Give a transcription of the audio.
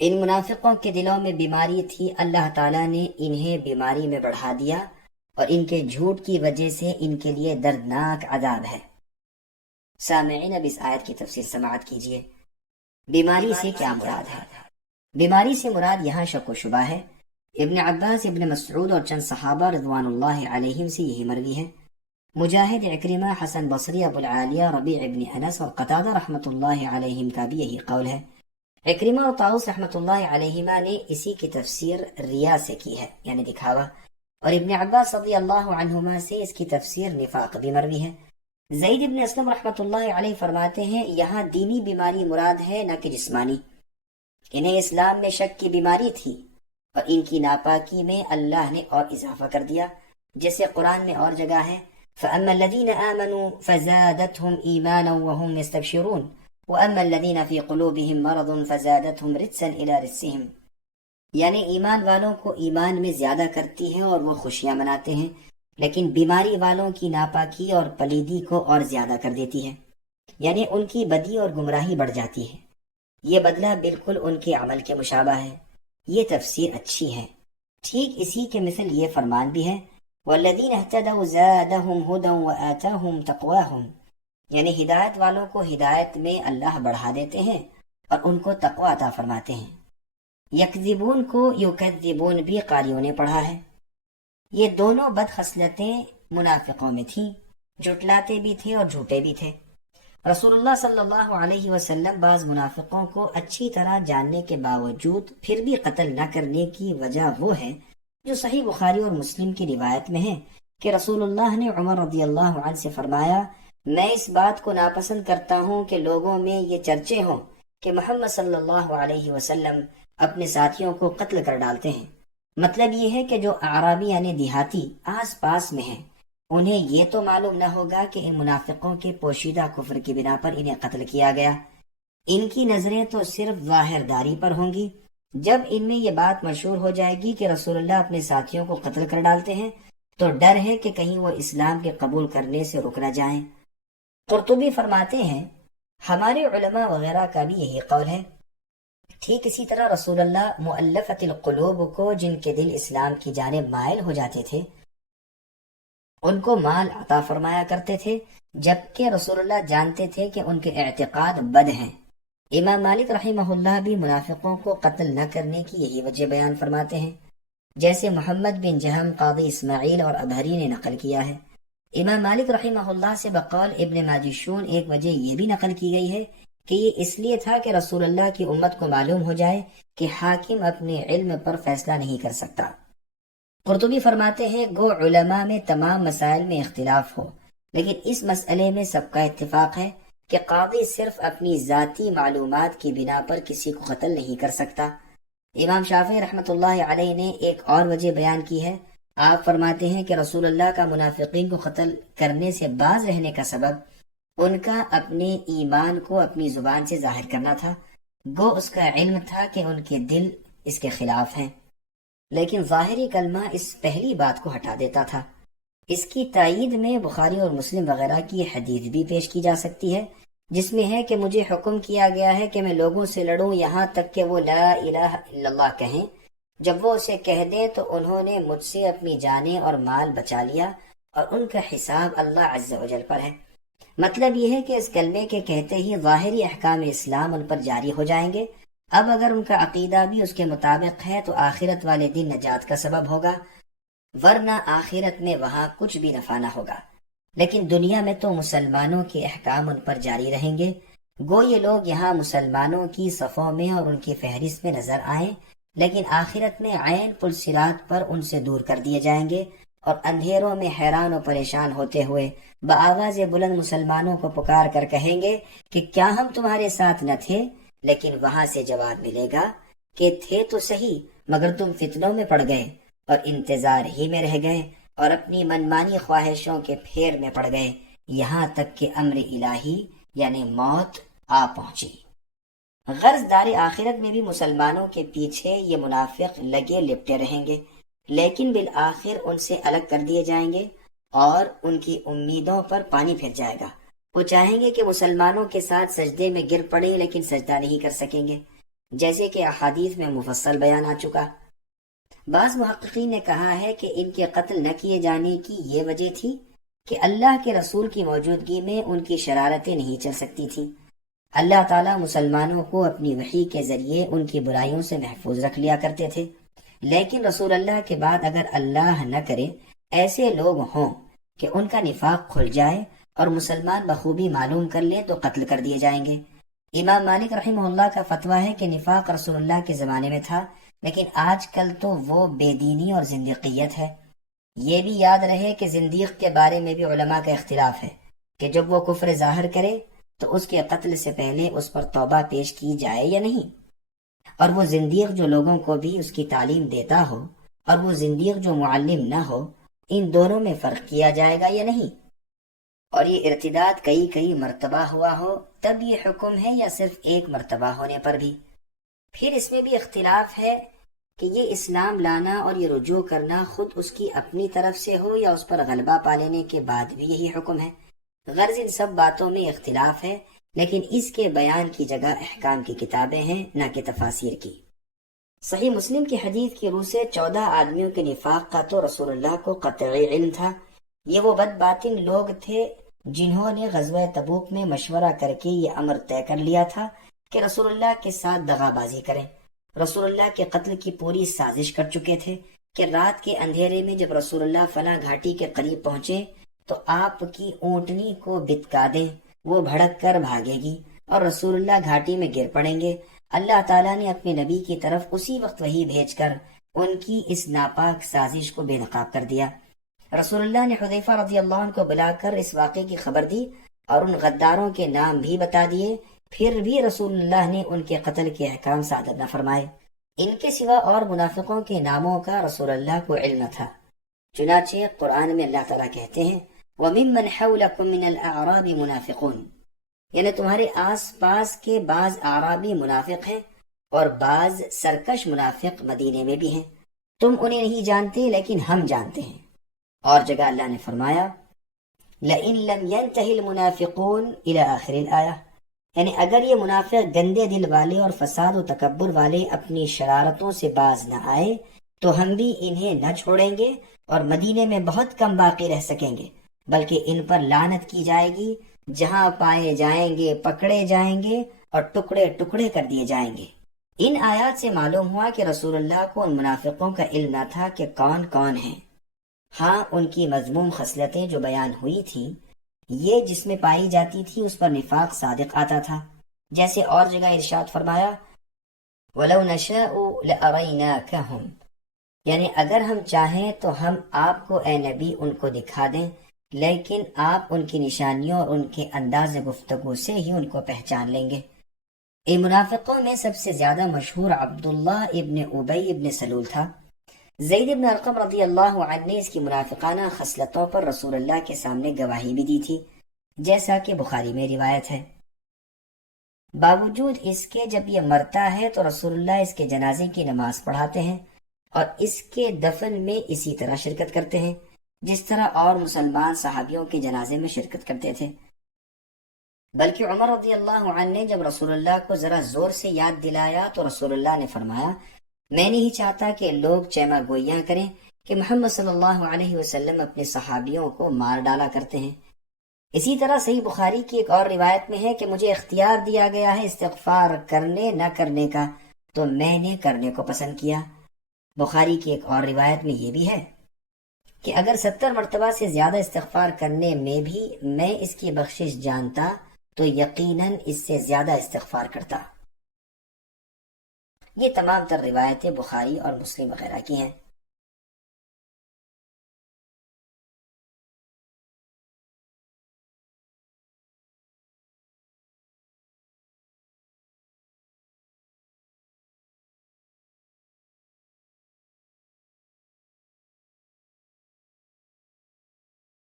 ان منافقوں کے دلوں میں بیماری تھی، اللہ تعالیٰ نے انہیں بیماری میں بڑھا دیا، اور ان کے جھوٹ کی وجہ سے ان کے لیے دردناک عذاب ہے۔ سامعین، اب اس آیت کی تفسیر سماعت کیجیے۔ بیماری سے کیا مراد ہے؟ بیماری سے مراد یہاں شک و شبہ ہے۔ ابن عباس، ابن مسعود اور چند صحابہ رضوان اللہ علیہم سے یہی مروی ہے۔ مجاہد، اکرمہ، حسن بصری، ابو العالیہ، ربیع ابن انس اور قتادہ رحمۃ اللہ علیہم کا بھی یہی قول ہے۔ اکرمہ اور طاؤس رحمۃ اللہ علیہما نے اسی کی تفسیر ریا سے کی ہے، یعنی دکھاوا، اور ابن عباس رضی اللہ عنہما سے اس کی تفسیر نفاق بھی مروی ہے۔ زید ابن اسلم رحمۃ اللہ علیہ فرماتے ہیں یہاں دینی بیماری مراد ہے، نہ کہ جسمانی۔ انہیں اسلام میں شک کی بیماری تھی، اور ان کی ناپاکی میں اللہ نے اور اضافہ کر دیا، جیسے قرآن میں اور جگہ ہے فَأَمَّا الَّذِينَ آمَنُوا فَزَادَتْهُمْ إِيمَانًا وَهُمْ يَسْتَبْشِرُونَ وَأَمَّا الَّذِينَ فِي قُلُوبِهِمْ مَرَضٌ فَزَادَتْهُمْ رِجْسًا إِلَى رِجْسِهِمْ، یعنی ایمان والوں کو ایمان میں زیادہ کرتی ہے اور وہ خوشیاں مناتے ہیں، لیکن بیماری والوں کی ناپاکی اور پلیدی کو اور زیادہ کر دیتی ہے، یعنی ان کی بدی اور گمراہی بڑھ جاتی ہے۔ یہ بدلہ بالکل ان کے عمل کے مشابہ ہے۔ یہ تفسیر اچھی ہے۔ ٹھیک اسی کے مثل یہ فرمان بھی ہے وَالَّذِينَ اهْتَدَوْا زَادَهُمْ هُدًى وَآتَاهُمْ تَقْوَاهُمْ، یعنی ہدایت والوں کو ہدایت میں اللہ بڑھا دیتے ہیں اور ان کو تقوی عطا فرماتے ہیں۔ یکذبون کو یکذبون بھی قاریوں نے پڑھا ہے۔ یہ دونوں بد خصلتیں منافقوں میں تھیں، جھٹلاتے بھی تھے اور جھوٹے بھی تھے۔ رسول اللہ صلی اللہ علیہ وسلم بعض منافقوں کو اچھی طرح جاننے کے باوجود پھر بھی قتل نہ کرنے کی وجہ وہ ہے جو صحیح بخاری اور مسلم کی روایت میں ہے کہ رسول اللہ نے عمر رضی اللہ عنہ سے فرمایا میں اس بات کو ناپسند کرتا ہوں کہ لوگوں میں یہ چرچے ہوں کہ محمد صلی اللہ علیہ وسلم اپنے ساتھیوں کو قتل کر ڈالتے ہیں۔ مطلب یہ ہے کہ جو اعرابی یعنی دیہاتی آس پاس میں ہیں، انہیں یہ تو معلوم نہ ہوگا کہ ان منافقوں کے پوشیدہ کفر کی بنا پر انہیں قتل کیا گیا۔ ان کی نظریں تو صرف ظاہر داری پر ہوں گی۔ جب ان میں یہ بات مشہور ہو جائے گی کہ رسول اللہ اپنے ساتھیوں کو قتل کر ڈالتے ہیں تو ڈر ہے کہ کہیں وہ اسلام کے قبول کرنے سے رک نہ جائیں۔ قرطبی فرماتے ہیں ہمارے علماء وغیرہ کا بھی یہی قول ہے۔ ٹھیک اسی طرح رسول اللہ مؤلفۃ القلوب کو، جن کے دل اسلام کی جانب مائل ہو جاتے تھے، ان کو مال عطا فرمایا کرتے تھے، جبکہ رسول اللہ جانتے تھے کہ ان کے اعتقاد بد ہیں۔ امام مالک رحمہ اللہ بھی منافقوں کو قتل نہ کرنے کی یہی وجہ بیان فرماتے ہیں، جیسے محمد بن جہم، قاضی اسماعیل اور ابہری نے نقل کیا ہے۔ امام مالک رحمہ اللہ سے بقول ابن ماجشون ایک وجہ یہ بھی نقل کی گئی ہے کہ یہ اس لیے تھا کہ رسول اللہ کی امت کو معلوم ہو جائے کہ حاکم اپنے علم پر فیصلہ نہیں کر سکتا۔ قرطبی فرماتے ہیں گو علماء میں تمام مسائل میں اختلاف ہو، لیکن اس مسئلے میں سب کا اتفاق ہے کہ قاضی صرف اپنی ذاتی معلومات کی بنا پر کسی کو قتل نہیں کر سکتا۔ امام شافعی رحمۃ اللہ علیہ نے ایک اور وجہ بیان کی ہے۔ آپ فرماتے ہیں کہ رسول اللہ کا منافقین کو قتل کرنے سے باز رہنے کا سبب ان کا اپنے ایمان کو اپنی زبان سے ظاہر کرنا تھا، گو اس کا علم تھا کہ ان کے دل اس کے خلاف ہیں، لیکن ظاہری کلمہ اس پہلی بات کو ہٹا دیتا تھا۔ اس کی تائید میں بخاری اور مسلم وغیرہ کی حدیث بھی پیش کی جا سکتی ہے، جس میں ہے کہ مجھے حکم کیا گیا ہے کہ میں لوگوں سے لڑوں یہاں تک کہ وہ لا الہ الا اللہ کہیں۔ جب وہ اسے کہہ دیں تو انہوں نے مجھ سے اپنی جانیں اور مال بچا لیا، اور ان کا حساب اللہ عز و جل پر ہے۔ مطلب یہ ہے کہ اس کلمے کے کہتے ہی ظاہری احکام اسلام ان پر جاری ہو جائیں گے۔ اب اگر ان کا عقیدہ بھی اس کے مطابق ہے تو آخرت والے دن نجات کا سبب ہوگا، ورنہ آخرت میں وہاں کچھ بھی نفع نہ ہوگا۔ لیکن دنیا میں تو مسلمانوں کے احکام ان پر جاری رہیں گے، گو یہ لوگ یہاں مسلمانوں کی صفوں میں اور ان کی فہرست میں نظر آئیں، لیکن آخرت میں عین پل صراط پر ان سے دور کر دیے جائیں گے، اور اندھیروں میں حیران و پریشان ہوتے ہوئے بآواز بلند مسلمانوں کو پکار کر کہیں گے کہ کیا ہم تمہارے ساتھ نہ تھے؟ لیکن وہاں سے جواب ملے گا کہ تھے تو صحیح، مگر تم فتنوں میں پڑ گئے اور انتظار ہی میں رہ گئے اور اپنی منمانی خواہشوں کے پھیر میں پڑ گئے، یہاں تک کہ امر الہی یعنی موت آ پہنچی۔ غرض دار آخرت میں بھی مسلمانوں کے پیچھے یہ منافق لگے لپٹے رہیں گے، لیکن بالآخر ان سے الگ کر دیے جائیں گے اور ان کی امیدوں پر پانی پھر جائے گا۔ وہ چاہیں گے کہ مسلمانوں کے ساتھ سجدے میں گر پڑیں، لیکن سجدہ نہیں کر سکیں گے۔ جیسے کہ احادیث میں مفصل بیان آ چکا۔ بعض محققین نے کہا ہے کہ ان کے قتل نہ کیے جانے کی یہ وجہ تھی کہ اللہ کے رسول کی موجودگی میں ان کی شرارتیں نہیں چل سکتی تھیں۔ اللہ تعالیٰ مسلمانوں کو اپنی وحی کے ذریعے ان کی برائیوں سے محفوظ رکھ لیا کرتے تھے، لیکن رسول اللہ کے بعد اگر اللہ نہ کرے ایسے لوگ ہوں کہ ان کا نفاق کھل جائے اور مسلمان بخوبی معلوم کر لیں تو قتل کر دیے جائیں گے۔ امام مالک رحمہ اللہ کا فتویٰ ہے کہ نفاق رسول اللہ کے زمانے میں تھا، لیکن آج کل تو وہ بے دینی اور زندیقیت ہے۔ یہ بھی یاد رہے کہ زندیق کے بارے میں بھی علماء کا اختلاف ہے کہ جب وہ کفر ظاہر کرے تو اس کے قتل سے پہلے اس پر توبہ پیش کی جائے یا نہیں، اور وہ زندیق جو لوگوں کو بھی اس کی تعلیم دیتا ہو اور وہ زندیق جو معلم نہ ہو، ان دونوں میں فرق کیا جائے گا یا نہیں، اور یہ ارتداد کئی مرتبہ ہوا ہو تب یہ حکم ہے یا صرف ایک مرتبہ ہونے پر بھی۔ پھر اس میں بھی اختلاف ہے کہ یہ اسلام لانا اور یہ رجوع کرنا خود اس کی اپنی طرف سے ہو یا اس پر غلبہ پا لینے کے بعد بھی یہی حکم ہے۔ غرض ان سب باتوں میں اختلاف ہے، لیکن اس کے بیان کی جگہ احکام کی کتابیں ہیں، نہ کہ تفاسیر کی۔ صحیح مسلم کی حدیث کی روح سے 14 آدمیوں کے نفاق کا تو رسول اللہ کو قطعی علم تھا۔ یہ وہ بد باطن لوگ تھے جنہوں نے غزوہ تبوک میں مشورہ کر کے یہ امر طے کر لیا تھا کہ رسول اللہ کے ساتھ دغا بازی کریں۔ رسول اللہ کے قتل کی پوری سازش کر چکے تھے کہ رات کے اندھیرے میں جب رسول اللہ فلاں گھاٹی کے قریب پہنچے تو آپ کی اونٹنی کو بتکا دیں، وہ بھڑک کر بھاگے گی اور رسول اللہ گھاٹی میں گر پڑیں گے۔ اللہ تعالیٰ نے اپنے نبی کی طرف اسی وقت وحی بھیج کر ان کی اس ناپاک سازش کو بے نقاب کر دیا۔ رسول اللہ نے حذیفہ رضی اللہ عنہ کو بلا کر اس واقعے کی خبر دی اور ان غداروں کے نام بھی بتا دیے، پھر بھی رسول اللہ نے ان کے قتل کے احکام صادر نہ فرمائے۔ ان کے سوا اور منافقوں کے ناموں کا رسول اللہ کو علم تھا، چنانچہ قرآن میں اللہ تعالیٰ کہتے ہیں وَمِمَّنْ حَوْلَكُمْ مِنَ الْأَعْرَابِ مُنَافِقُونَ، یعنی تمہارے آس پاس کے بعض اعرابی منافق ہیں اور بعض سرکش منافق مدینے میں بھی ہیں، تم انہیں نہیں جانتے لیکن ہم جانتے ہیں۔ اور جگہ اللہ نے فرمایا لَإِن لَمْ يَنْتَهِ الْمُنَافِقُونَ إِلَى آخِرِ الْآيَةِ، یعنی اگر یہ منافق گندے دل والے اور فساد و تکبر والے اپنی شرارتوں سے باز نہ آئے تو ہم بھی انہیں نہ چھوڑیں گے اور مدینے میں بہت کم باقی رہ سکیں گے، بلکہ ان پر لعنت کی جائے گی، جہاں پائے جائیں گے پکڑے جائیں گے اور ٹکڑے ٹکڑے کر دیے جائیں گے۔ ان آیات سے معلوم ہوا کہ رسول اللہ کو ان منافقوں کا علم نہ تھا کہ کون کون ہیں۔ ہاں، ان کی مذموم خصلتیں جو بیان ہوئی تھیں، یہ جس میں پائی جاتی تھی اس پر نفاق صادق آتا تھا، جیسے اور جگہ ارشاد فرمایا وَلَوْ نَشَاءُ لَأَرَيْنَاكَهُمْ، یعنی اگر ہم چاہیں تو ہم آپ کو اے نبی ان کو دکھا دیں، لیکن آپ ان کی نشانیوں اور ان کے انداز گفتگو سے ہی ان کو پہچان لیں گے۔ ان منافقوں میں سب سے زیادہ مشہور عبداللہ ابن ابی ابن سلول تھا۔ زید بن ارقم رضی اللہ عنہ نے اس کی منافقانہ خصلتوں پر رسول اللہ کے سامنے گواہی بھی دی تھی، جیسا کہ بخاری میں روایت ہے۔ باوجود اس کے جب یہ مرتا ہے تو رسول اللہ اس کے جنازے کی نماز پڑھاتے ہیں اور اس کے دفن میں اسی طرح شرکت کرتے ہیں جس طرح اور مسلمان صحابیوں کے جنازے میں شرکت کرتے تھے۔ بلکہ عمر رضی اللہ عنہ نے جب رسول اللہ کو ذرا زور سے یاد دلایا تو رسول اللہ نے فرمایا میں نہیں چاہتا کہ لوگ چیما گوئیاں کریں کہ محمد صلی اللہ علیہ وسلم اپنے صحابیوں کو مار ڈالا کرتے ہیں۔ اسی طرح صحیح بخاری کی ایک اور روایت میں ہے کہ مجھے اختیار دیا گیا ہے استغفار کرنے نہ کرنے کا، تو میں نے کرنے کو پسند کیا۔ بخاری کی ایک اور روایت میں یہ بھی ہے کہ اگر 70 مرتبہ سے زیادہ استغفار کرنے میں بھی میں اس کی بخشش جانتا تو یقیناً اس سے زیادہ استغفار کرتا۔ یہ تمام تر روایتیں بخاری اور مسلم وغیرہ کی ہیں۔